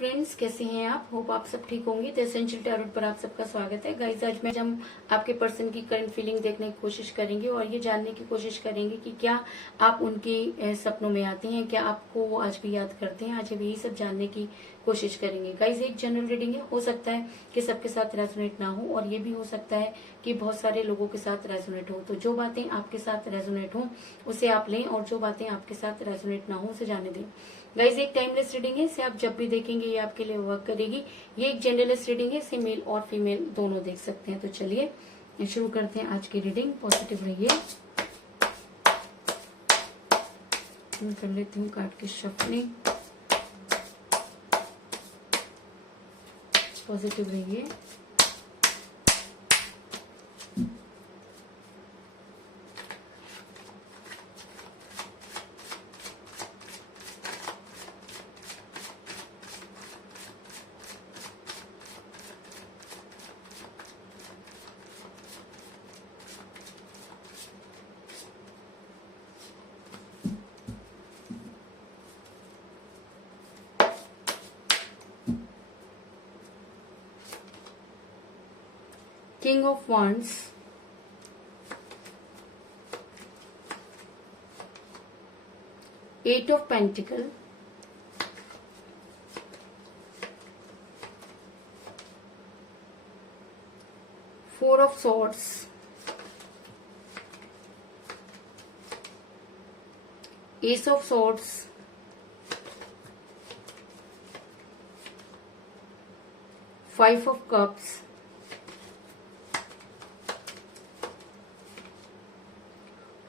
Friends, कैसे हैं आप? होप आप सब ठीक होंगे। द एसेंशियल टैरोट पर आप सबका स्वागत है। गाइस, आज मैं हम आपके पर्सन की करंट फीलिंग देखने की कोशिश करेंगे और ये जानने की कोशिश करेंगे कि क्या आप उनके सपनों में आते हैं, क्या आपको वो आज भी याद करते हैं। आज यही सब जानने की कोशिश करेंगे। गाइस, एक जनरल रीडिंग है, हो सकता है कि सबके साथ रेजोनेट ना हो और ये भी हो सकता है कि बहुत सारे लोगों के साथ रेजोनेट हो। तो जो बातें आपके साथ रेजोनेट हो उसे आप लें और जो बातें आपके साथ रेजोनेट ना हो उसे जाने दें। गाइज, एक टाइमलेस रीडिंग है, इसे आप जब भी देखेंगे ये आपके लिए वर्क करेगी। ये एक जेंडरलेस रीडिंग है, इसे मेल और फीमेल दोनों देख सकते हैं। तो चलिए शुरू करते हैं आज की रीडिंग। पॉजिटिव रहिए। मैं कर लेती हूँ कार्ड की शफलिंग। पॉजिटिव रहिए। King of Wands, Eight of Pentacles, Four of Swords, Ace of Swords, Five of Cups,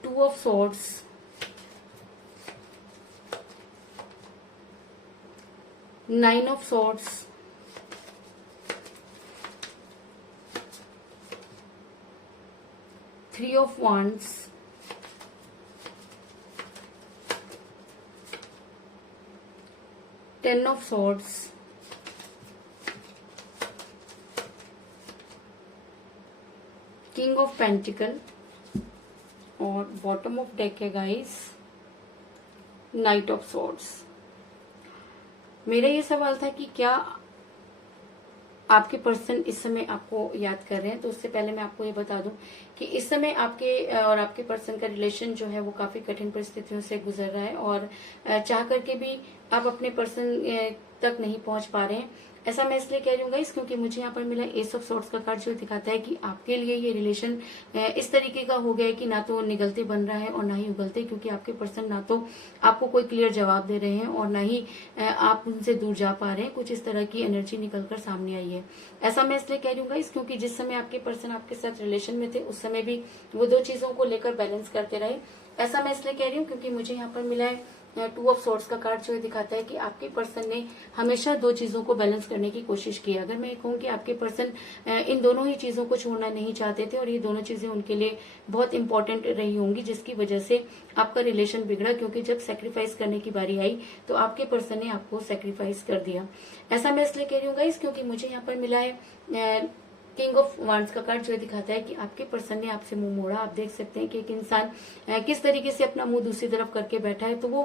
Two of Swords, Nine of Swords, Three of Wands, Ten of Swords, King of Pentacles और bottom of deck है guys, night of swords. मेरा ये सवाल था कि क्या आपके person इस समय आपको याद कर रहे हैं। तो उससे पहले मैं आपको ये बता दूं कि इस समय आपके और आपके पर्सन का रिलेशन जो है वो काफी कठिन परिस्थितियों से गुजर रहा है और चाह करके भी आप अपने पर्सन तक नहीं पहुंच पा रहे हैं। ऐसा मैं इसलिए कह रही हूँ गाइस क्योंकि मुझे यहाँ पर मिला एस ऑफ सॉर्ड्स का कार्ड, जो दिखाता है कि आपके लिए ये रिलेशन इस तरीके का हो गया है कि ना तो निगलते बन रहा है और ना ही उगलते, क्योंकि आपके पर्सन ना तो आपको कोई क्लियर जवाब दे रहे हैं और ना ही आप उनसे दूर जा पा रहे हैं। कुछ इस तरह की एनर्जी निकलकर सामने आई है। ऐसा मैं इसलिए कह रही हूँ गाइस क्योंकि जिस समय आपके पर्सन आपके साथ रिलेशन में थे उस समय भी वो दो चीजों को लेकर बैलेंस करते रहे। ऐसा मैं इसलिए कह रही हूँ क्योंकि मुझे यहाँ पर मिला है टू ऑफ सॉर्ड्स का कार्ड, जो दिखाता है कि आपके पर्सन ने हमेशा दो चीजों को बैलेंस करने की कोशिश की। अगर मैं कहूँ कि आपके पर्सन इन दोनों ही चीजों को छोड़ना नहीं चाहते थे और ये दोनों चीजें उनके लिए बहुत इंपॉर्टेंट रही होंगी, जिसकी वजह से आपका रिलेशन बिगड़ा। क्योंकि जब सेक्रीफाइस करने की बारी आई तो आपके पर्सन ने आपको सेक्रीफाइस कर दिया। ऐसा मैं इसलिए कह रही हूँ गाइस क्योंकि मुझे यहाँ पर मिला है किंग ऑफ वांड्स का कार्ड, जो दिखाता है कि आपके पर्सन ने आपसे मुंह मोड़ा। आप देख सकते हैं कि एक इंसान किस तरीके से अपना मुंह दूसरी तरफ करके बैठा है। तो वो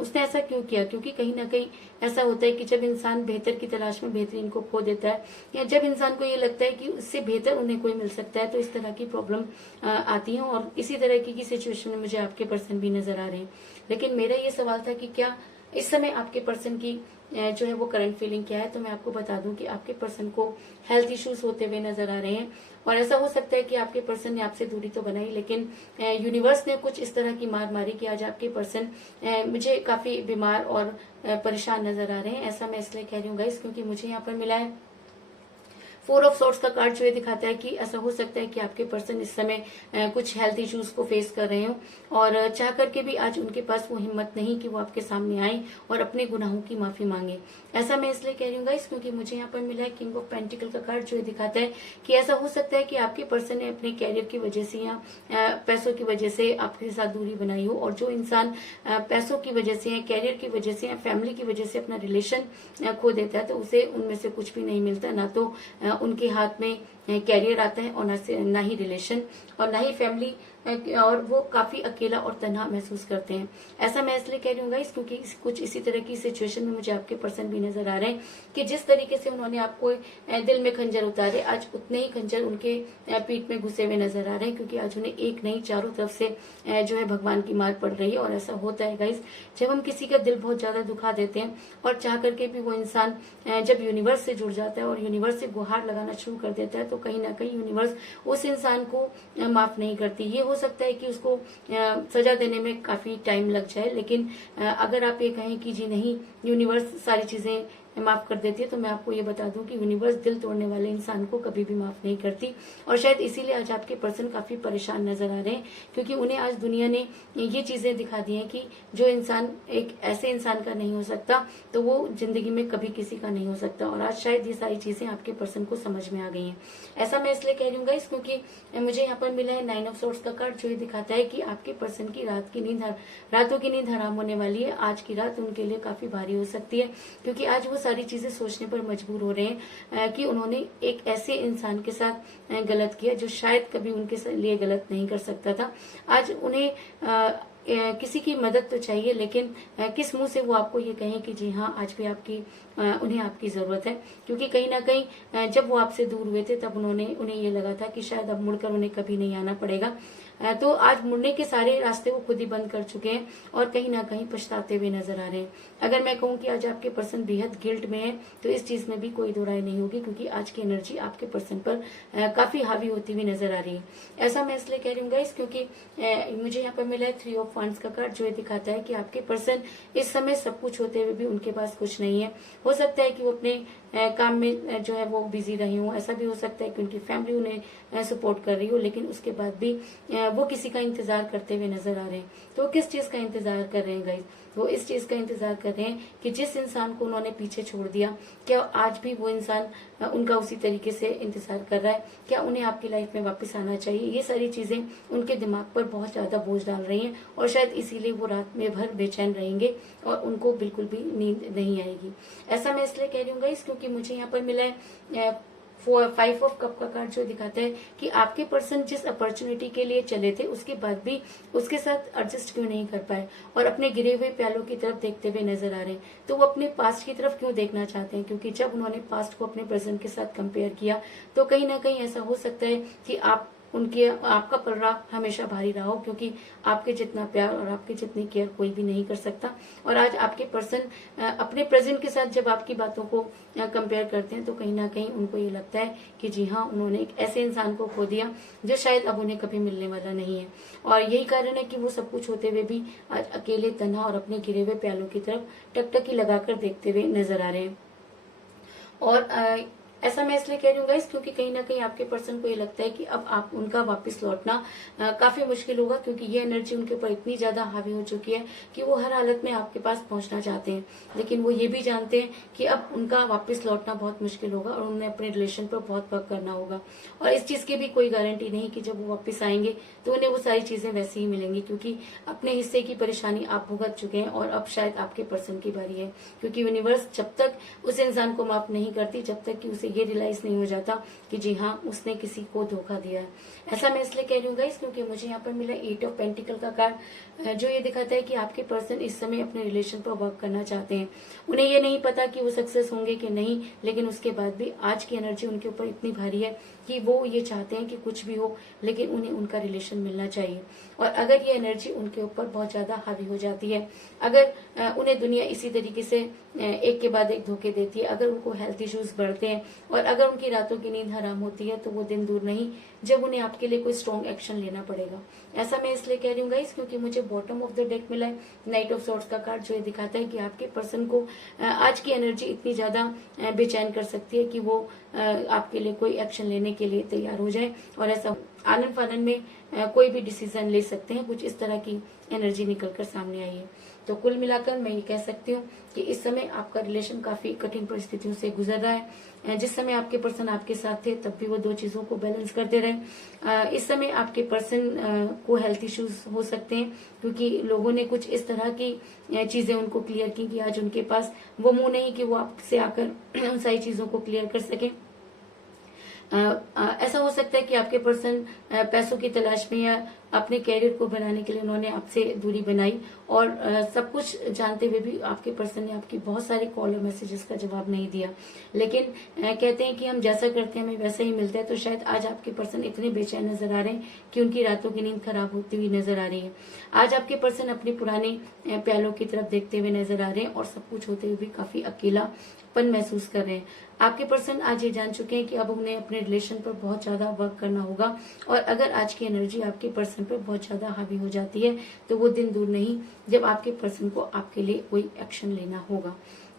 उसने ऐसा क्यों किया? क्योंकि कहीं ना कहीं ऐसा होता है कि जब इंसान बेहतर की तलाश में बेहतरीन को खो देता है या जब इंसान को ये लगता है कि उससे बेहतर उन्हें कोई मिल सकता है, तो इस तरह की प्रॉब्लम आती है। और इसी तरह की सिचुएशन में मुझे आपके पर्सन भी नजर आ रहे हैं। लेकिन मेरा ये सवाल था कि क्या इस समय आपके पर्सन की जो है वो करंट फीलिंग क्या है। तो मैं आपको बता दूं कि आपके पर्सन को हेल्थ इश्यूज होते हुए नजर आ रहे हैं और ऐसा हो सकता है कि आपके पर्सन ने आपसे दूरी तो बनाई, लेकिन यूनिवर्स ने कुछ इस तरह की मार मारी कि आज आपके पर्सन मुझे काफी बीमार और परेशान नजर आ रहे हैं। ऐसा मैं इसलिए कह रही हूँ गाइस क्योंकि मुझे यहाँ पर मिला है फोर ऑफ सॉर्ड्स का कार्ड, जो दिखाता है कि ऐसा हो सकता है कि आपके पर्सन इस समय कुछ हेल्थ इश्यूज को फेस कर रहे हो और चाह करके भी आज उनके पास वो हिम्मत नहीं कि वो आपके सामने आए और अपने गुनाहों की माफी मांगे। ऐसा मैं इसलिए कह रही हूँ गाइस क्योंकि मुझे यहाँ पर मिला है किंग ऑफ पेंटिकल का कार्ड, जो दिखाता है कि ऐसा हो सकता है कि आपके पर्सन ने अपने कैरियर की वजह से या पैसों की वजह से आपके साथ दूरी बनाई हो। और जो इंसान पैसों की वजह से या कैरियर की वजह से या फैमिली की वजह से अपना रिलेशन खो देता है तो उसे उनमें से कुछ भी नहीं मिलता, ना तो उनके हाथ में कैरियर आता है, और ना ही रिलेशन, और ना ही फैमिली, और वो काफी अकेला और तन्हा महसूस करते हैं। ऐसा मैं इसलिए कह रही हूँ गाइस क्योंकि कुछ इसी तरह की सिचुएशन में मुझे आपके पर्सन भी नजर आ रहे हैं कि जिस तरीके से उन्होंने आपको दिल में खंजर उतारे, आज उतने ही खंजर उनके पीठ में घुसे हुए नजर आ रहे हैं, क्योंकि आज उन्हें एक नहीं चारों तरफ से जो है भगवान की मार पड़ रही है। और ऐसा होता है गाइस, जब हम किसी का दिल बहुत ज्यादा दुखा देते हैं और चाह करके भी वो इंसान जब यूनिवर्स से जुड़ जाता है और यूनिवर्स से गुहार लगाना शुरू कर देता है, तो कहीं ना कहीं यूनिवर्स उस इंसान को माफ नहीं करती। ये हो सकता है कि उसको सजा देने में काफी टाइम लग जाए, लेकिन अगर आप ये कहें कि जी नहीं, यूनिवर्स सारी चीजें माफ कर देती है, तो मैं आपको ये बता दूं कि यूनिवर्स दिल तोड़ने वाले इंसान को कभी भी माफ नहीं करती। और शायद इसीलिए आज आपके पर्सन काफी परेशान नजर आ रहे हैं, क्योंकि उन्हें आज दुनिया ने ये चीजें दिखा दी हैं कि जो इंसान एक ऐसे इंसान का नहीं हो सकता, तो वो जिंदगी में कभी किसी का नहीं हो सकता। और आज शायद ये सारी चीजें आपके पर्सन को समझ में आ गई हैं। ऐसा मैं इसलिए कह रही हूँ गाइस क्योंकि मुझे यहाँ पर मिला है 9 ऑफ सोर्ड्स का कार्ड, जो ये दिखाता है कि आपके पर्सन की रातों की नींद हराम होने वाली है। आज की रात उनके लिए काफी भारी हो सकती है, क्योंकि आज वो सारी चीजें सोचने पर मजबूर हो रहे हैं कि उन्होंने एक ऐसे इंसान के साथ गलत किया जो शायद कभी उनके लिए गलत नहीं कर सकता था। आज उन्हें किसी की मदद तो चाहिए, लेकिन किस मुंह से वो आपको ये कहें कि जी हाँ, आज भी उन्हें आपकी जरूरत है। क्योंकि कहीं ना कहीं जब वो आपसे दूर हुए थे, तब उन्हें ये लगा था कि शायद अब मुड़कर उन्हें कभी नहीं आना पड़ेगा। तो आज मुड़ने के सारे रास्ते वो खुद ही बंद कर चुके हैं और कहीं ना कहीं पछताते हुए नजर आ रहे हैं। अगर मैं कहूँ कि आज आपके पर्सन बेहद गिल्ट में है, तो इस चीज में भी कोई दो राय नहीं होगी, क्योंकि आज की एनर्जी आपके पर्सन पर काफी हावी होती हुई नजर आ रही है। ऐसा मैं इसलिए कह रही हूँ गाइस क्योंकि मुझे यहाँ पर मिला है 3 ऑफ वांड्स का कार्ड, जो ये दिखाता है कि आपके पर्सन इस समय सब कुछ होते हुए भी उनके पास कुछ नहीं है। हो सकता है कि वो अपने काम में जो है वो बिजी रही हूँ, ऐसा भी हो सकता है कि उनकी फैमिली उन्हें सपोर्ट कर रही हो, लेकिन उसके बाद भी वो किसी का इंतजार करते हुए नजर आ रहे हैं। तो किस चीज का इंतजार कर रहे हैं गाइस? वो इस चीज का इंतजार कर रहे हैं कि जिस इंसान को उन्होंने पीछे छोड़ दिया, क्या आज भी वो इंसान उनका उसी तरीके से इंतजार कर रहा है? क्या उन्हें आपकी लाइफ में वापस आना चाहिए? ये सारी चीजें उनके दिमाग पर बहुत ज्यादा बोझ डाल रही हैं, और शायद इसीलिए वो रात में भर बेचैन रहेंगे और उनको बिल्कुल भी नींद नहीं आएगी। ऐसा मैं इसलिए कह रही हूँ गाइस क्योंकि मुझे यहाँ पर मिला है 5 ऑफ कप का कार्ड, जो दिखाता है कि आपके पर्सन जिस अपॉर्चुनिटी के लिए चले थे, उसके बाद भी उसके साथ एडजस्ट क्यों नहीं कर पाए और अपने गिरे हुए प्यालों की तरफ देखते हुए नजर आ रहे हैं। तो वो अपने पास्ट की तरफ क्यों देखना चाहते हैं? क्योंकि जब उन्होंने पास्ट को अपने प्रेजेंट के साथ कंपेयर किया, तो कहीं ना कहीं ऐसा हो सकता है कि आपका पलड़ा हमेशा भारी रहा हो, क्योंकि आपके जितना प्यार और आपके जितनी केयर कोई भी नहीं कर सकता। और आज आपके पर्सन अपने प्रेजेंट के साथ जब आपकी बातों को कंपेयर करते हैं, तो कहीं ना कहीं उनको ये लगता है कि जी हाँ, उन्होंने एक ऐसे इंसान को खो दिया जो शायद अब उन्हें कभी मिलने वाला नहीं है। और यही कारण है कि वो सब कुछ होते हुए भी आज अकेले, तन्हा और अपने गिरे हुए प्यालों की तरफ टकटकी लगाकर देखते हुए नजर आ रहे हैं। और ऐसा मैं इसलिए कह रही हूँ गाइस क्योंकि कहीं ना कहीं आपके पर्सन को ये लगता है कि अब आप उनका वापस लौटना काफी मुश्किल होगा, क्योंकि ये एनर्जी उनके ऊपर इतनी ज्यादा हावी हो चुकी है कि वो हर हालत में आपके पास पहुंचना चाहते हैं, लेकिन वो ये भी जानते हैं कि अब उनका वापस लौटना बहुत मुश्किल होगा और उन्हें अपने रिलेशन पर बहुत वर्क करना होगा। और इस चीज की भी कोई गारंटी नहीं कि जब वो वापस आएंगे तो उन्हें वो सारी चीजें वैसे ही मिलेंगी, क्योंकि अपने हिस्से की परेशानी आप भुगत चुके हैं और अब शायद आपके पर्सन की बारी है। क्योंकि यूनिवर्स जब तक उस इंसान को माफ नहीं करती, जब तक कि उसे ये रियलाइज नहीं हो जाता कि जी हाँ, उसने किसी को धोखा दिया है। ऐसा मैं इसलिए कह रही हूँ गाइस क्योंकि मुझे यहाँ पर मिला 8 ऑफ पेंटिकल का कार्ड, जो ये दिखाता है कि आपके पर्सन इस समय अपने रिलेशन पर वर्क करना चाहते हैं। उन्हें ये नहीं पता कि वो सक्सेस होंगे कि नहीं, लेकिन उसके बाद भी आज की एनर्जी उनके ऊपर इतनी भारी है कि वो ये चाहते हैं कि कुछ भी हो, लेकिन उन्हें उनका रिलेशन मिलना चाहिए। और अगर ये एनर्जी उनके ऊपर बहुत ज्यादा हावी हो जाती है, अगर उन्हें दुनिया इसी तरीके से एक के बाद एक धोखे देती है, अगर उनको हेल्थ इश्यूज बढ़ते हैं और अगर उनकी रातों की नींद हराम होती है, तो वो दिन दूर नहीं जब उन्हें आपके लिए कोई स्ट्रॉन्ग एक्शन लेना पड़ेगा। ऐसा मैं इसलिए कह रही हूँ गाइस क्योंकि मुझे बॉटम ऑफ द डेक मिला है नाइट ऑफ सॉर्ड्स का कार्ड, जो ये दिखाता है कि आपके पर्सन को आज की एनर्जी इतनी ज्यादा बेचैन कर सकती है कि वो आपके लिए कोई एक्शन लेने के लिए तैयार हो जाए और ऐसा आनन फानन में कोई भी डिसीजन ले सकते हैं। कुछ इस तरह की एनर्जी निकलकर सामने आई है। तो कुल मिलाकर मैं ये कह सकती हूँ कि इस समय आपका रिलेशन काफी कठिन परिस्थितियों से गुजर रहा है। जिस समय आपके पर्सन आपके साथ थे, तब भी वो दो चीजों को बैलेंस करते रहे। इस समय आपके पर्सन को हेल्थ इश्यूज हो सकते हैं, क्योंकि लोगों ने कुछ इस तरह की चीजें उनको क्लियर की कि आज उनके पास वो मुंह नहीं कि वो आपसे आकर उन सारी चीजों को क्लियर कर सके। सकता है कि आपके पर्सन पैसों की तलाश में या अपने कैरियर को बनाने के लिए उन्होंने आपसे दूरी बनाई, और सब कुछ जानते हुए भी आपके पर्सन ने आपकी बहुत सारी कॉल और मैसेजेस का जवाब नहीं दिया। लेकिन कहते हैं कि हम जैसा करते हैं हमें वैसा ही मिलता है। तो शायद आज आपके पर्सन इतने बेचैन नजर आ रहे हैं कि उनकी रातों की नींद खराब होती हुई नजर आ रही है। आज आपके पर्सन अपने पुराने प्यालों की तरफ देखते हुए नजर आ रहे हैं और सब कुछ होते हुए भी काफी अकेलापन महसूस कर रहे हैं। आपके पर्सन आज ये जान चुके हैं कि अब उन्हें अपने रिलेशन पर बहुत ज्यादा वर्क करना होगा, और अगर आज की एनर्जी आपके पर्सन पर बहुत ज्यादा हावी हो जाती है तो वो दिन दूर नहीं जब आपके पर्सन को आपके लिए कोई एक्शन लेना होगा।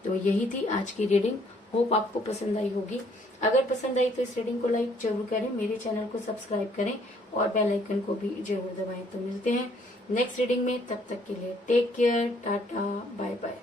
तो यही थी आज की रीडिंग। होप आपको पसंद आई होगी। अगर पसंद आई तो इस रीडिंग को लाइक जरूर करें, मेरे चैनल को सब्सक्राइब करें और बेल आइकन को भी जरूर दबाएं। तो मिलते हैं नेक्स्ट रीडिंग में, तब तक के लिए take care, tata, bye bye.